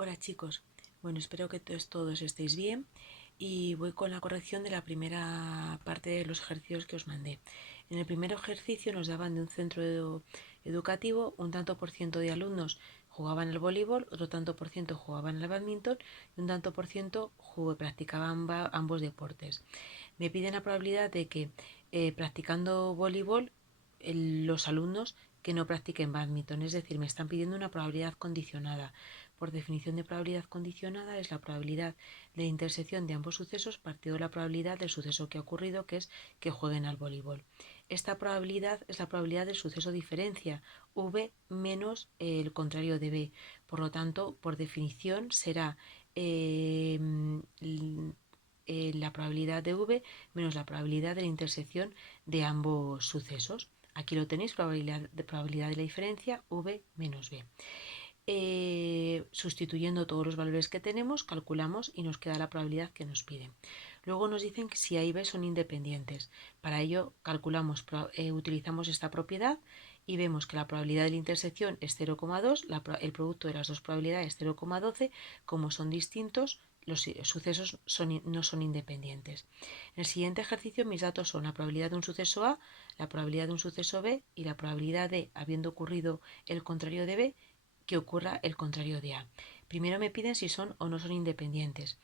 Hola chicos, bueno, espero que todos estéis bien y voy con la corrección de la primera parte de los ejercicios que os mandé. En el primer ejercicio nos daban de un centro educativo un tanto por ciento de alumnos jugaban al voleibol, otro tanto por ciento jugaban al badminton y un tanto por ciento practicaban ambos deportes. Me piden la probabilidad de que practicando voleibol los alumnos que no practiquen badminton, es decir, me están pidiendo una probabilidad condicionada. Por definición de probabilidad condicionada es la probabilidad de intersección de ambos sucesos partido de la probabilidad del suceso que ha ocurrido, que es que jueguen al voleibol. Esta probabilidad es la probabilidad del suceso diferencia, V menos el contrario de B. Por lo tanto, por definición será la probabilidad de V menos la probabilidad de la intersección de ambos sucesos. Aquí lo tenéis, probabilidad de la diferencia, V menos B. Sustituyendo todos los valores que tenemos, calculamos y nos queda la probabilidad que nos piden. Luego nos dicen que si A y B son independientes. Para ello calculamos, utilizamos esta propiedad y vemos que la probabilidad de la intersección es 0,2, el producto de las dos probabilidades es 0,12, como son distintos, los sucesos no son independientes. En el siguiente ejercicio mis datos son la probabilidad de un suceso A, la probabilidad de un suceso B y la probabilidad de, habiendo ocurrido el contrario de B, que ocurra el contrario de A. Primero me piden si son o no son independientes.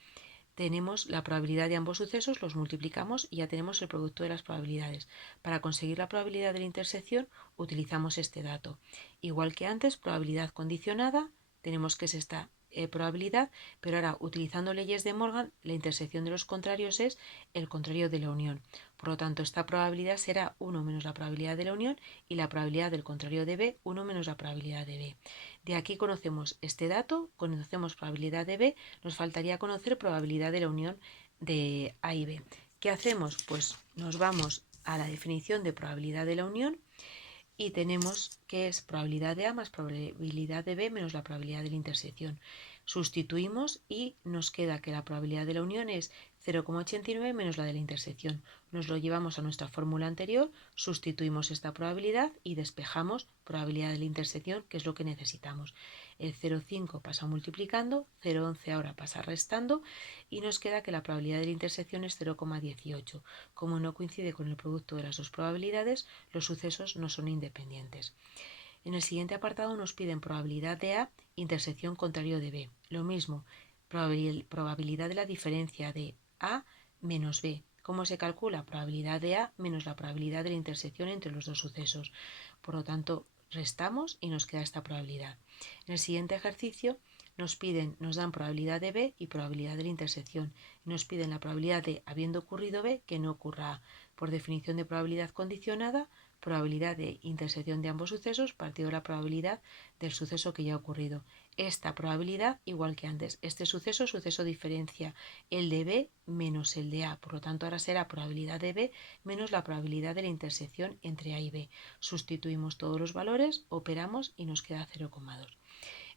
Tenemos la probabilidad de ambos sucesos, los multiplicamos y ya tenemos el producto de las probabilidades. Para conseguir la probabilidad de la intersección utilizamos este dato. Igual que antes, probabilidad condicionada, tenemos que es esta probabilidad, pero ahora utilizando leyes de Morgan, la intersección de los contrarios es el contrario de la unión. Por lo tanto, esta probabilidad será 1 menos la probabilidad de la unión y la probabilidad del contrario de B, 1 menos la probabilidad de B. De aquí conocemos este dato, conocemos probabilidad de B, nos faltaría conocer probabilidad de la unión de A y B. ¿Qué hacemos? Pues nos vamos a la definición de probabilidad de la unión y tenemos que es probabilidad de A más probabilidad de B menos la probabilidad de la intersección. Sustituimos y nos queda que la probabilidad de la unión es 0,89 menos la de la intersección. Nos lo llevamos a nuestra fórmula anterior, sustituimos esta probabilidad y despejamos probabilidad de la intersección, que es lo que necesitamos. El 0,5 pasa multiplicando, 0,11 ahora pasa restando y nos queda que la probabilidad de la intersección es 0,18. Como no coincide con el producto de las dos probabilidades, los sucesos no son independientes. En el siguiente apartado nos piden probabilidad de A, intersección contrario de B. Lo mismo, probabilidad de la diferencia de A menos B. ¿Cómo se calcula? Probabilidad de A menos la probabilidad de la intersección entre los dos sucesos. Por lo tanto, restamos y nos queda esta probabilidad. En el siguiente ejercicio nos dan probabilidad de B y probabilidad de la intersección. Nos piden la probabilidad de, habiendo ocurrido B, que no ocurra A. Por definición de probabilidad condicionada, probabilidad de intersección de ambos sucesos partido de la probabilidad del suceso que ya ha ocurrido. Esta probabilidad, igual que antes, este suceso diferencia el de B menos el de A. Por lo tanto, ahora será probabilidad de B menos la probabilidad de la intersección entre A y B. Sustituimos todos los valores, operamos y nos queda 0,2.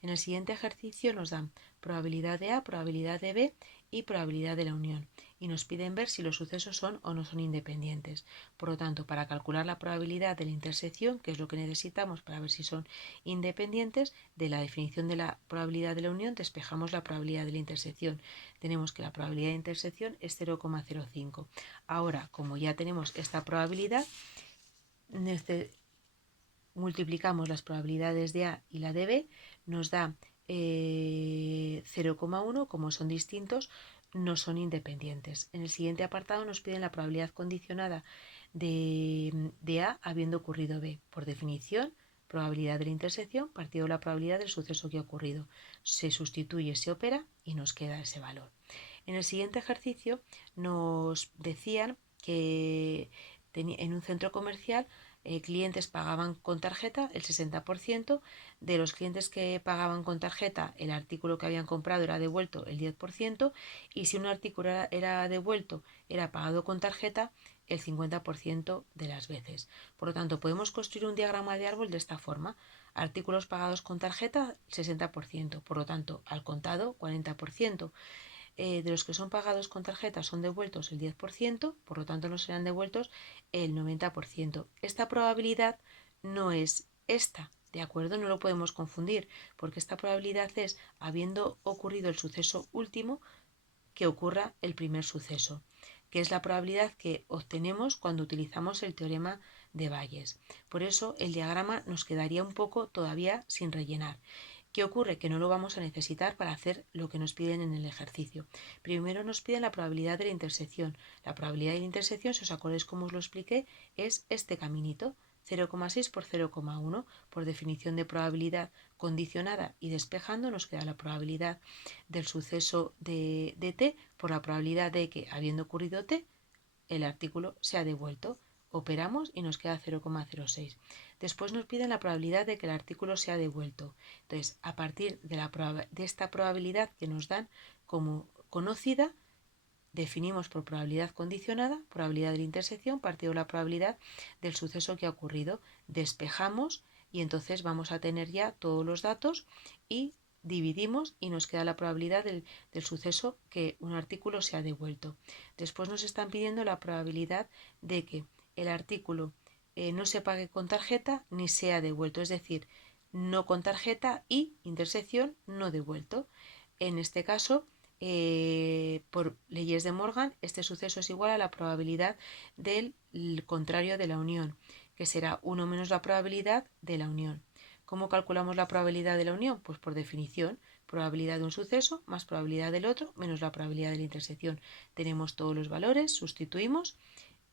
En el siguiente ejercicio nos dan probabilidad de A, probabilidad de B y probabilidad de la unión. Y nos piden ver si los sucesos son o no son independientes. Por lo tanto, para calcular la probabilidad de la intersección, que es lo que necesitamos para ver si son independientes, de la definición de la probabilidad de la unión despejamos la probabilidad de la intersección. Tenemos que la probabilidad de intersección es 0,05. Ahora, como ya tenemos esta probabilidad, multiplicamos las probabilidades de A y la de B, nos da 0,1, como son distintos, no son independientes. En el siguiente apartado nos piden la probabilidad condicionada de A habiendo ocurrido B. Por definición, probabilidad de la intersección partido de la probabilidad del suceso que ha ocurrido. Se sustituye, se opera y nos queda ese valor. En el siguiente ejercicio nos decían que en un centro comercial clientes pagaban con tarjeta el 60%, de los clientes que pagaban con tarjeta el artículo que habían comprado era devuelto el 10% y si un artículo era devuelto era pagado con tarjeta el 50% de las veces. Por lo tanto, podemos construir un diagrama de árbol de esta forma. Artículos pagados con tarjeta 60%, por lo tanto, al contado 40%. De los que son pagados con tarjeta son devueltos el 10%, por lo tanto no serán devueltos el 90%. Esta probabilidad no es esta ¿De acuerdo? No lo podemos confundir, porque esta probabilidad es habiendo ocurrido el suceso último que ocurra el primer suceso, que es la probabilidad que obtenemos cuando utilizamos el teorema de Bayes. Por eso el diagrama nos quedaría un poco todavía sin rellenar. ¿Qué ocurre? Que no lo vamos a necesitar para hacer lo que nos piden en el ejercicio. Primero nos piden la probabilidad de la intersección. La probabilidad de la intersección, si os acordáis cómo os lo expliqué, es este caminito. 0,6 por 0,1. Por definición de probabilidad condicionada y despejando nos queda la probabilidad del suceso de t por la probabilidad de que, habiendo ocurrido t, el artículo se ha devuelto. Operamos y nos queda 0,06. Después nos piden la probabilidad de que el artículo se ha devuelto. Entonces, a partir de esta probabilidad que nos dan como conocida, definimos por probabilidad condicionada, probabilidad de la intersección, partido de la probabilidad del suceso que ha ocurrido. Despejamos y entonces vamos a tener ya todos los datos y dividimos y nos queda la probabilidad del suceso que un artículo se ha devuelto. Después nos están pidiendo la probabilidad de que el artículo no se pague con tarjeta ni sea devuelto, es decir, no con tarjeta y intersección no devuelto. En este caso, por leyes de Morgan, este suceso es igual a la probabilidad del contrario de la unión, que será 1 menos la probabilidad de la unión. ¿Cómo calculamos la probabilidad de la unión? Pues por definición, probabilidad de un suceso más probabilidad del otro menos la probabilidad de la intersección. Tenemos todos los valores, sustituimos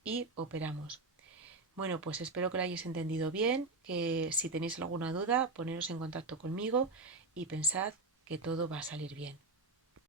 y operamos. Bueno, pues espero que lo hayáis entendido bien, que si tenéis alguna duda, poneros en contacto conmigo y pensad que todo va a salir bien.